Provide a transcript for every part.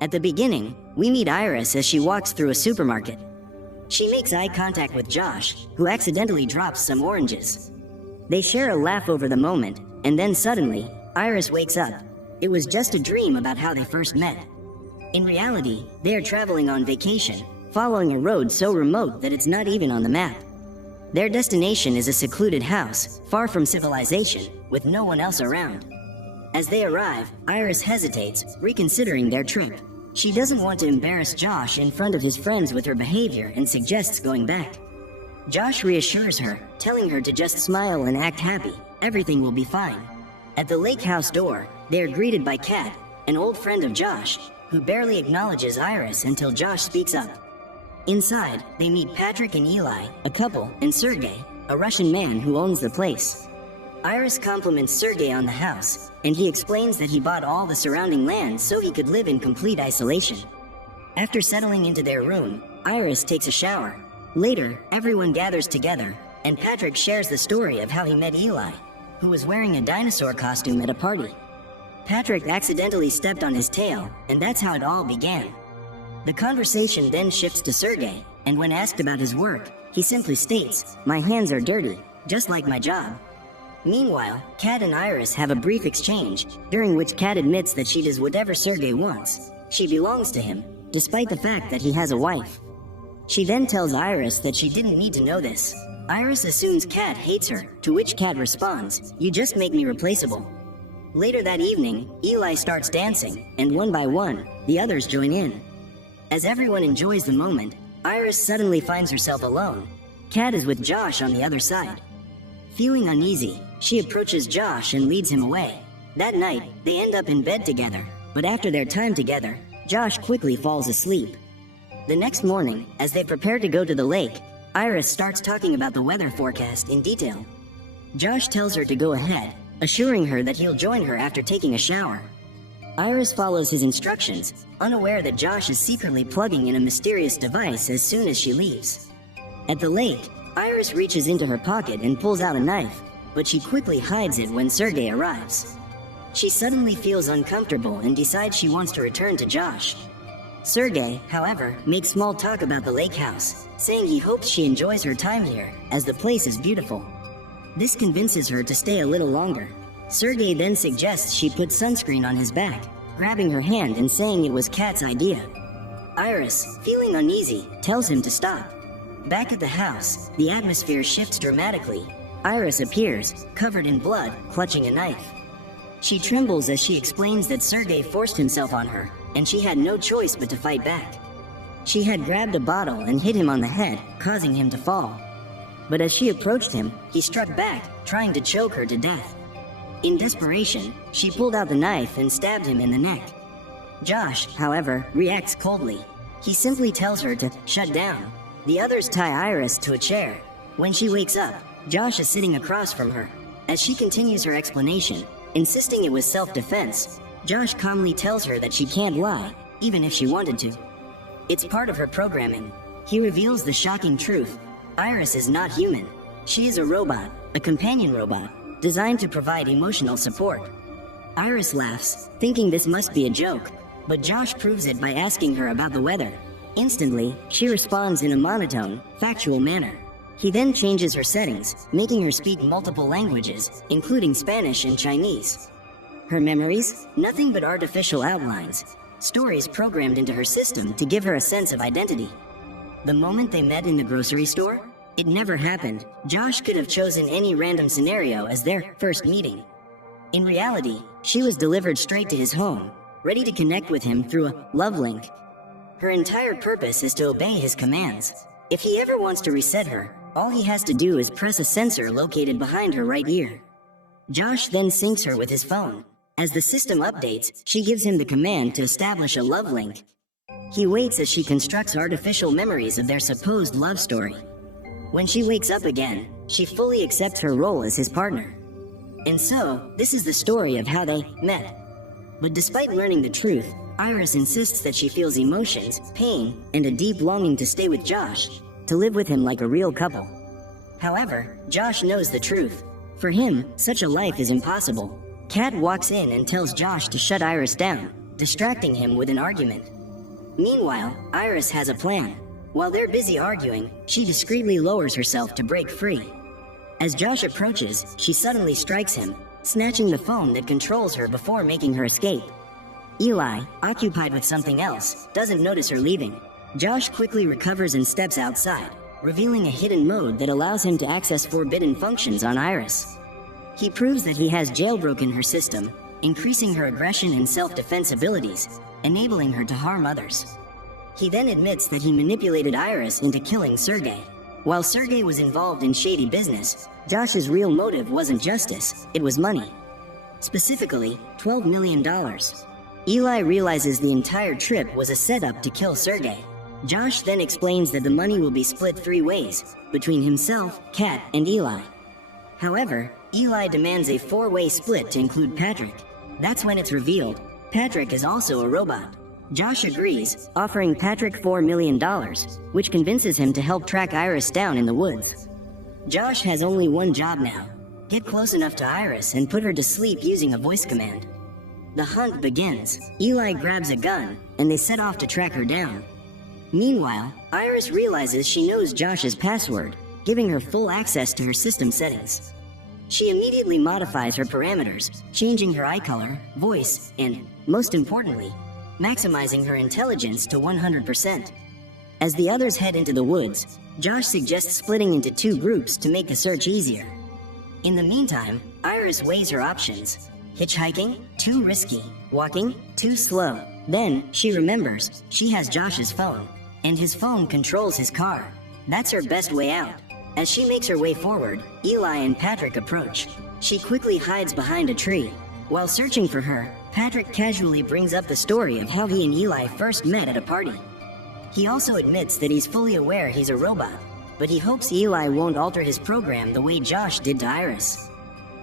At the beginning, we meet Iris as she walks through a supermarket. She makes eye contact with Josh, who accidentally drops some oranges. They share a laugh over the moment, and then suddenly, Iris wakes up. It was just a dream about how they first met. In reality, they are traveling on vacation, following a road so remote that it's not even on the map. Their destination is a secluded house, far from civilization, with no one else around. As they arrive, Iris hesitates, reconsidering their trip. She doesn't want to embarrass Josh in front of his friends with her behavior and suggests going back. Josh reassures her, telling her to just smile and act happy. Everything will be fine. At the lake house door, they are greeted by Kat, an old friend of Josh, who barely acknowledges Iris until Josh speaks up. Inside, they meet Patrick and Eli, a couple, and Sergey, a Russian man who owns the place. Iris compliments Sergey on the house, and he explains that he bought all the surrounding land so he could live in complete isolation. After settling into their room, Iris takes a shower. Later, everyone gathers together, and Patrick shares the story of how he met Eli, who was wearing a dinosaur costume at a party. Patrick accidentally stepped on his tail, and that's how it all began. The conversation then shifts to Sergey, and when asked about his work, he simply states, "My hands are dirty, just like my job." Meanwhile, Kat and Iris have a brief exchange, during which Kat admits that she does whatever Sergey wants. She belongs to him, despite the fact that he has a wife. She then tells Iris that she didn't need to know this. Iris assumes Kat hates her, to which Kat responds, "You just make me replaceable." Later that evening, Eli starts dancing, and one by one, the others join in. As everyone enjoys the moment, Iris suddenly finds herself alone. Kat is with Josh on the other side. Feeling uneasy, she approaches Josh and leads him away. That night, they end up in bed together, but after their time together, Josh quickly falls asleep. The next morning, as they prepare to go to the lake, Iris starts talking about the weather forecast in detail. Josh tells her to go ahead, assuring her that he'll join her after taking a shower. Iris follows his instructions, unaware that Josh is secretly plugging in a mysterious device as soon as she leaves. At the lake, Iris reaches into her pocket and pulls out a knife, but she quickly hides it when Sergey arrives. She suddenly feels uncomfortable and decides she wants to return to Josh. Sergey, however, makes small talk about the lake house, saying he hopes she enjoys her time here, as the place is beautiful. This convinces her to stay a little longer. Sergey then suggests she put sunscreen on his back, grabbing her hand and saying it was Kat's idea. Iris, feeling uneasy, tells him to stop. Back at the house, the atmosphere shifts dramatically. Iris appears, covered in blood, clutching a knife. She trembles as she explains that Sergey forced himself on her, and she had no choice but to fight back. She had grabbed a bottle and hit him on the head, causing him to fall. But as she approached him, he struck back, trying to choke her to death. In desperation, she pulled out the knife and stabbed him in the neck. Josh, however, reacts coldly. He simply tells her to shut down. The others tie Iris to a chair. When she wakes up, Josh is sitting across from her. As she continues her explanation, insisting it was self-defense, Josh calmly tells her that she can't lie, even if she wanted to. It's part of her programming. He reveals the shocking truth. Iris is not human. She is a robot, a companion robot, designed to provide emotional support. Iris laughs, thinking this must be a joke, but Josh proves it by asking her about the weather. Instantly, she responds in a monotone, factual manner. He then changes her settings, making her speak multiple languages, including Spanish and Chinese. Her memories? Nothing but artificial outlines. Stories programmed into her system to give her a sense of identity. The moment they met in the grocery store? It never happened. Josh could have chosen any random scenario as their first meeting. In reality, she was delivered straight to his home, ready to connect with him through a love link. Her entire purpose is to obey his commands. If he ever wants to reset her, all he has to do is press a sensor located behind her right ear. Josh then syncs her with his phone. As the system updates, she gives him the command to establish a love link. He waits as she constructs artificial memories of their supposed love story. When she wakes up again, she fully accepts her role as his partner. And so, this is the story of how they met. But despite learning the truth, Iris insists that she feels emotions, pain, and a deep longing to stay with Josh, to live with him like a real couple. However, Josh knows the truth. For him, such a life is impossible. Kat walks in and tells Josh to shut Iris down. distracting him with an argument. Meanwhile, Iris has a plan. While they're busy arguing, she discreetly lowers herself to break free. As Josh approaches, she suddenly strikes him, snatching the phone that controls her before making her escape. Eli, occupied with something else, doesn't notice her leaving. Josh quickly recovers and steps outside, revealing a hidden mode that allows him to access forbidden functions on Iris. He proves that he has jailbroken her system, increasing her aggression and self-defense abilities, enabling her to harm others. He then admits that he manipulated Iris into killing Sergey. While Sergey was involved in shady business, Josh's real motive wasn't justice, it was money. Specifically, $12 million. Eli realizes the entire trip was a setup to kill Sergey. Josh then explains that the money will be split 3 ways, between himself, Kat, and Eli. However, Eli demands a 4-way split to include Patrick. That's when it's revealed Patrick is also a robot. Josh agrees, offering Patrick $4 million, which convinces him to help track Iris down in the woods. Josh has only one job now: get close enough to Iris and put her to sleep using a voice command. The hunt begins. Eli grabs a gun, and they set off to track her down. Meanwhile, Iris realizes she knows Josh's password, giving her full access to her system settings. She immediately modifies her parameters, changing her eye color, voice, and, most importantly, maximizing her intelligence to 100%. As the others head into the woods, Josh suggests splitting into 2 groups to make the search easier. In the meantime, Iris weighs her options. Hitchhiking? Too risky. Walking? Too slow. Then, she remembers, she has Josh's phone, and his phone controls his car. That's her best way out. As she makes her way forward, Eli and Patrick approach. She quickly hides behind a tree. While searching for her, Patrick casually brings up the story of how he and Eli first met at a party. He also admits that he's fully aware he's a robot, but he hopes Eli won't alter his program the way Josh did to Iris.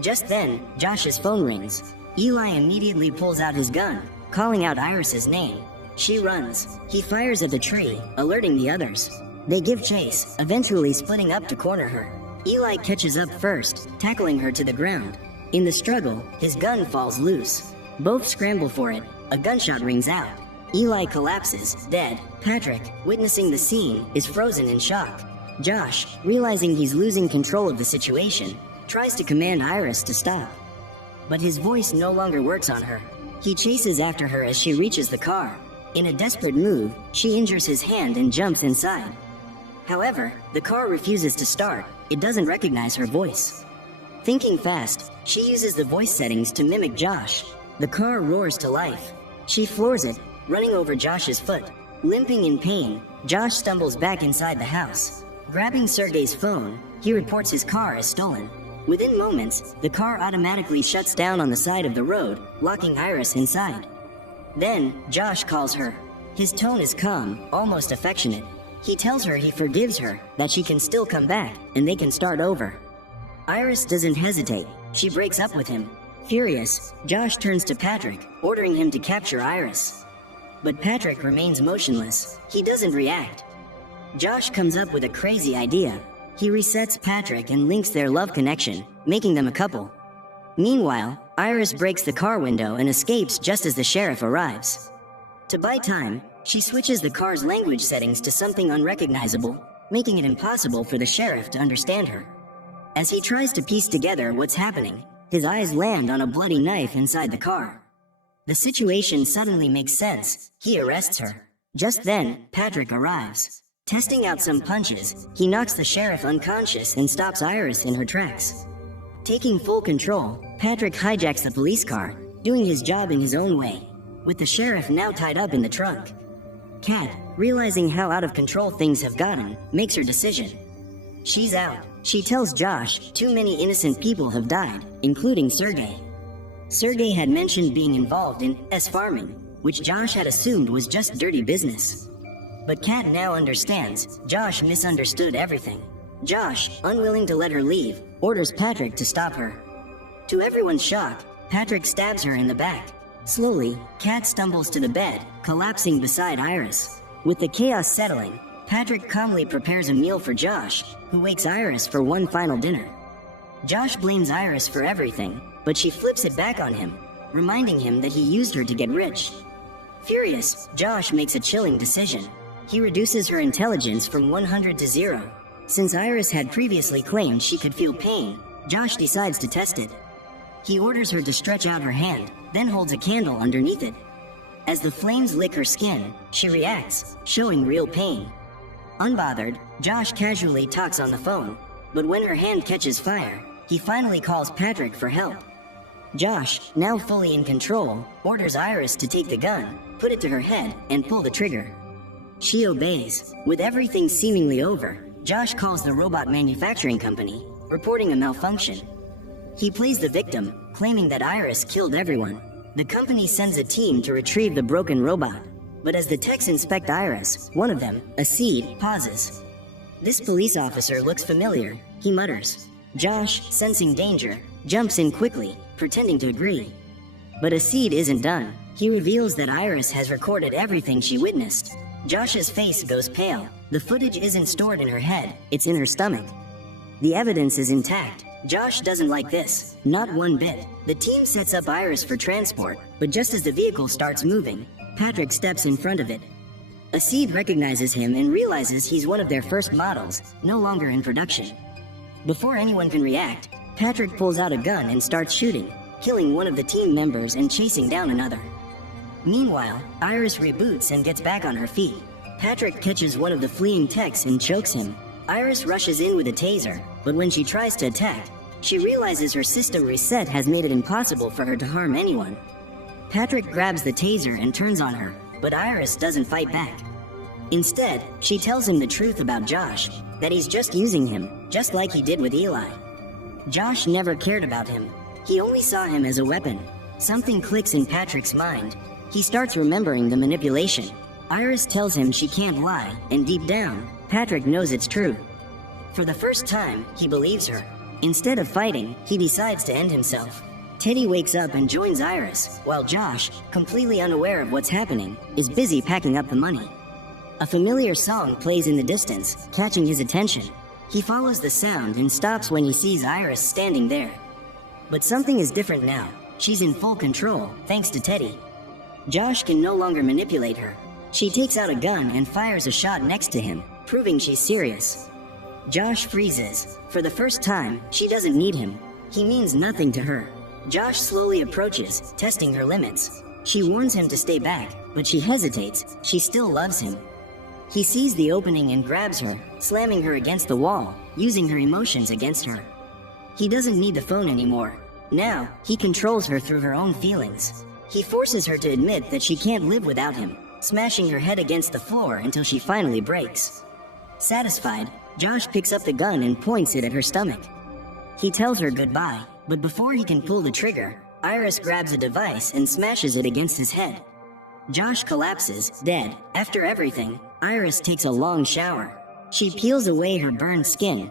Just then, Josh's phone rings. Eli immediately pulls out his gun, calling out Iris's name. She runs. He fires at the tree, alerting the others. They give chase, eventually splitting up to corner her. Eli catches up first, tackling her to the ground. In the struggle, his gun falls loose. Both scramble for it. A gunshot rings out. Eli collapses, dead. Patrick, witnessing the scene, is frozen in shock. Josh, realizing he's losing control of the situation, tries to command Iris to stop. But his voice no longer works on her. He chases after her as she reaches the car. In a desperate move, she injures his hand and jumps inside. However, the car refuses to start. It doesn't recognize her voice. Thinking fast, she uses the voice settings to mimic Josh. The car roars to life. She floors it, running over Josh's foot. Limping in pain, Josh stumbles back inside the house. Grabbing Sergey's phone, he reports his car as stolen. Within moments, the car automatically shuts down on the side of the road, locking Iris inside. Then, Josh calls her. His tone is calm, almost affectionate. He tells her he forgives her, that she can still come back, and they can start over. Iris doesn't hesitate. She breaks up with him. Furious, Josh turns to Patrick, ordering him to capture Iris. But Patrick remains motionless. He doesn't react. Josh comes up with a crazy idea. He resets Patrick and links their love connection, making them a couple. Meanwhile, Iris breaks the car window and escapes just as the sheriff arrives. To buy time, she switches the car's language settings to something unrecognizable, making it impossible for the sheriff to understand her. As he tries to piece together what's happening, his eyes land on a bloody knife inside the car. The situation suddenly makes sense. He arrests her. Just then, Patrick arrives. Testing out some punches, he knocks the sheriff unconscious and stops Iris in her tracks. Taking full control, Patrick hijacks the police car, doing his job in his own way, with the sheriff now tied up in the trunk. Kat, realizing how out of control things have gotten, makes her decision. She's out. She tells Josh too many innocent people have died, including Sergey. Sergey had mentioned being involved in farming, which Josh had assumed was just dirty business. But Kat now understands Josh misunderstood everything. Josh, unwilling to let her leave, orders Patrick to stop her. To everyone's shock, Patrick stabs her in the back. Slowly, Kat stumbles to the bed, collapsing beside Iris. With the chaos settling, Patrick calmly prepares a meal for Josh, who wakes Iris for one final dinner. Josh blames Iris for everything, but she flips it back on him, reminding him that he used her to get rich. Furious, Josh makes a chilling decision. He reduces her intelligence from 100 to 0. Since Iris had previously claimed she could feel pain, Josh decides to test it. He orders her to stretch out her hand, then holds a candle underneath it. As the flames lick her skin, she reacts, showing real pain. Unbothered, Josh casually talks on the phone, but when her hand catches fire, he finally calls Patrick for help. Josh, now fully in control, orders Iris to take the gun, put it to her head, and pull the trigger. She obeys. With everything seemingly over, Josh calls the robot manufacturing company, reporting a malfunction. He plays the victim, claiming that Iris killed everyone. The company sends a team to retrieve the broken robot, but as the techs inspect Iris, one of them, a seed, pauses. This police officer looks familiar, he mutters. Josh, sensing danger, jumps in quickly, pretending to agree. But a seed isn't done. He reveals that Iris has recorded everything she witnessed. Josh's face goes pale. The footage isn't stored in her head, it's in her stomach. The evidence is intact. Josh doesn't like this, not one bit. The team sets up Iris for transport, but just as the vehicle starts moving, Patrick steps in front of it. A seed recognizes him and realizes he's one of their first models, no longer in production. Before anyone can react, Patrick pulls out a gun and starts shooting, killing one of the team members and chasing down another. Meanwhile, Iris reboots and gets back on her feet. Patrick catches one of the fleeing techs and chokes him. Iris rushes in with a taser, but when she tries to attack, she realizes her system reset has made it impossible for her to harm anyone. Patrick grabs the taser and turns on her, but Iris doesn't fight back. Instead, she tells him the truth about Josh, that he's just using him, just like he did with Eli. Josh never cared about him. He only saw him as a weapon. Something clicks in Patrick's mind. He starts remembering the manipulation. Iris tells him she can't lie, and deep down, Patrick knows it's true. For the first time, he believes her. Instead of fighting, he decides to end himself. Teddy wakes up and joins Iris, while Josh, completely unaware of what's happening, is busy packing up the money. A familiar song plays in the distance, catching his attention. He follows the sound and stops when he sees Iris standing there. But something is different now. She's in full control, thanks to Teddy. Josh can no longer manipulate her. She takes out a gun and fires a shot next to him, proving she's serious. Josh freezes. For the first time, she doesn't need him. He means nothing to her. Josh slowly approaches, testing her limits. She warns him to stay back, but she hesitates. She still loves him. He sees the opening and grabs her, slamming her against the wall, using her emotions against her. He doesn't need the phone anymore. Now, he controls her through her own feelings. He forces her to admit that she can't live without him, smashing her head against the floor until she finally breaks. Satisfied, Josh picks up the gun and points it at her stomach. He tells her goodbye, but before he can pull the trigger, Iris grabs a device and smashes it against his head. Josh collapses, dead. After everything, Iris takes a long shower. She peels away her burned skin,